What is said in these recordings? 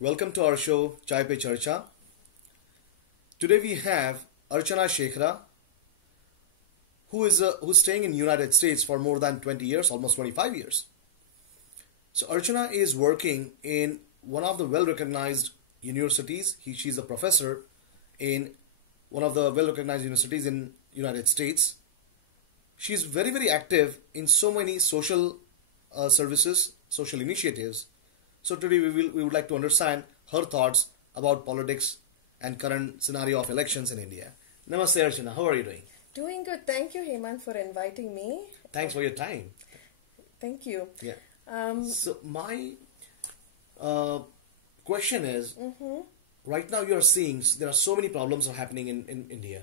Welcome to our show, Chai Pe Charcha. Today we have Archana Shekara, who's staying in United States for more than 20 years, almost 25 years. So Archana is working in one of the well-recognized universities. She's a professor in one of the well-recognized universities in United States. She's very, very active in so many social services, social initiatives. So today we would like to understand her thoughts about politics and current scenario of elections in India. Namaste Archana, how are you doing? Doing good. Thank you, Hemant, for inviting me. Thanks for your time. Thank you. Yeah. So my question is, right now you are seeing there are so many problems are happening in India,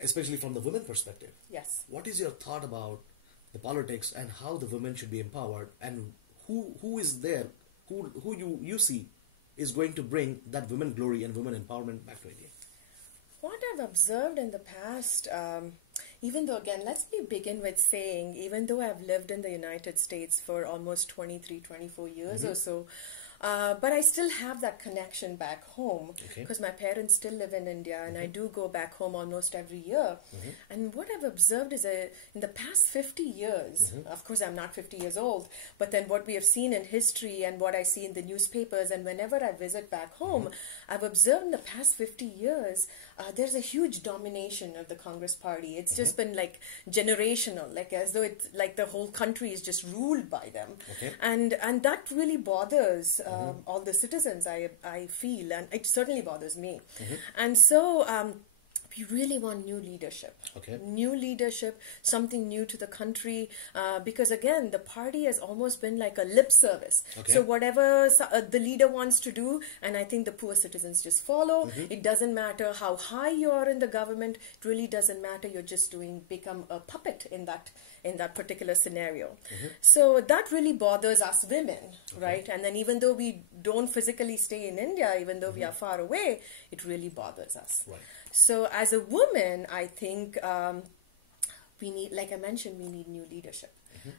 especially from the women perspective. Yes. What is your thought about the politics and how the women should be empowered, and who is there, who you see is going to bring that women glory and women empowerment back to India? What I've observed in the past, even though, again, let's begin with saying, even though I've lived in the United States for almost 23, 24 years or so, but I still have that connection back home because my parents still live in India, and I do go back home almost every year. And what I've observed is in the past 50 years, of course I'm not 50 years old, but then what we have seen in history and what I see in the newspapers, and whenever I visit back home, I've observed in the past 50 years, there's a huge domination of the Congress party. It's just been like generational, like as though it's like the whole country is just ruled by them. And that really bothers all the citizens, I feel, and it certainly bothers me. And so we really want new leadership. New leadership, something new to the country, because again, the party has almost been like a lip service. So whatever the leader wants to do, and I think the poor citizens just follow. It doesn't matter how high you are in the government, it really doesn't matter. You're just become a puppet in that particular scenario. So that really bothers us women, right? And then even though we don't physically stay in India, even though we are far away, it really bothers us. So as a woman, I think we need, like I mentioned, we need new leadership.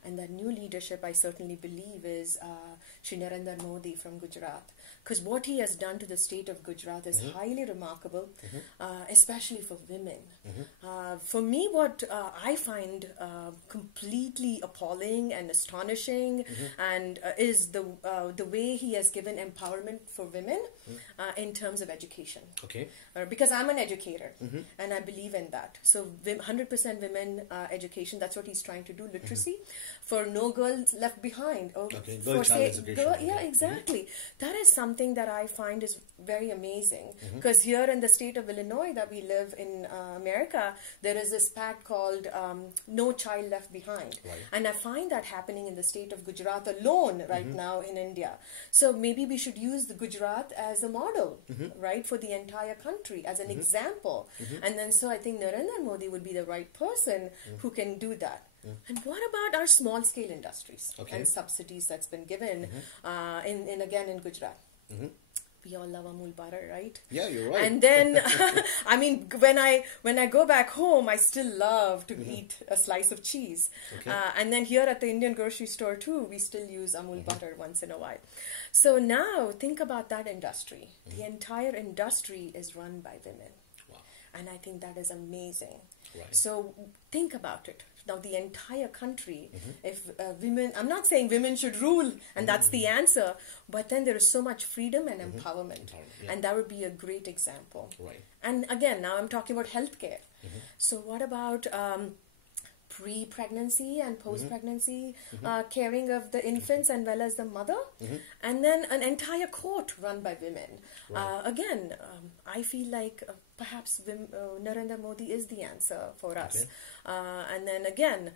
And that new leadership, I certainly believe, is Shri Narendra Modi from Gujarat. Because what he has done to the state of Gujarat is highly remarkable, especially for women. For me, what I find completely appalling and astonishing and is the way he has given empowerment for women in terms of education. Because I'm an educator and I believe in that. So 100% women education, that's what he's trying to do, literacy. For no girls left behind. Girl child education. Yeah, exactly. That is something that I find is very amazing. Because here in the state of Illinois that we live in America, there is this pact called No Child Left Behind. And I find that happening in the state of Gujarat alone right now in India. So maybe we should use the Gujarat as a model, right, for the entire country, as an example. And then so I think Narendra Modi would be the right person who can do that. And what about our small-scale industries and subsidies that's been given in Gujarat? We all love Amul butter, right? Yeah, you're right. And then, I mean, when I go back home, I still love to eat a slice of cheese. And then here at the Indian grocery store too, we still use Amul butter once in a while. So now, think about that industry. The entire industry is run by women. And I think that is amazing. So think about it. Now the entire country, if women, I'm not saying women should rule and that's the answer, but then there is so much freedom and empowerment. And that would be a great example. And again, now I'm talking about healthcare. So what about pre-pregnancy and post-pregnancy caring of the infants and well as the mother, and then an entire court run by women. Again, I feel like perhaps Narendra Modi is the answer for us. And then again,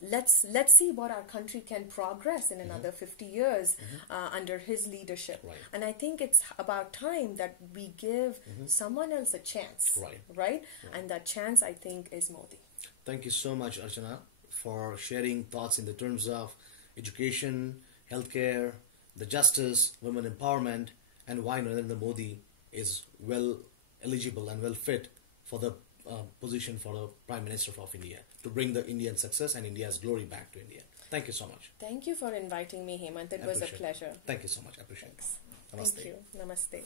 let's see what our country can progress in another 50 years under his leadership. And I think it's about time that we give someone else a chance, right? And that chance, I think, is Modi. Thank you so much, Archana, for sharing thoughts in the terms of education, healthcare, the justice, women empowerment, and why Narendra Modi is well eligible and well fit for the position for the Prime Minister of India to bring the Indian success and India's glory back to India. Thank you so much. Thank you for inviting me, Hemant. It was a pleasure. Thank you so much. I appreciate it. Thanks. Namaste. Thank you. Namaste.